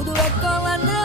Kudu et kalan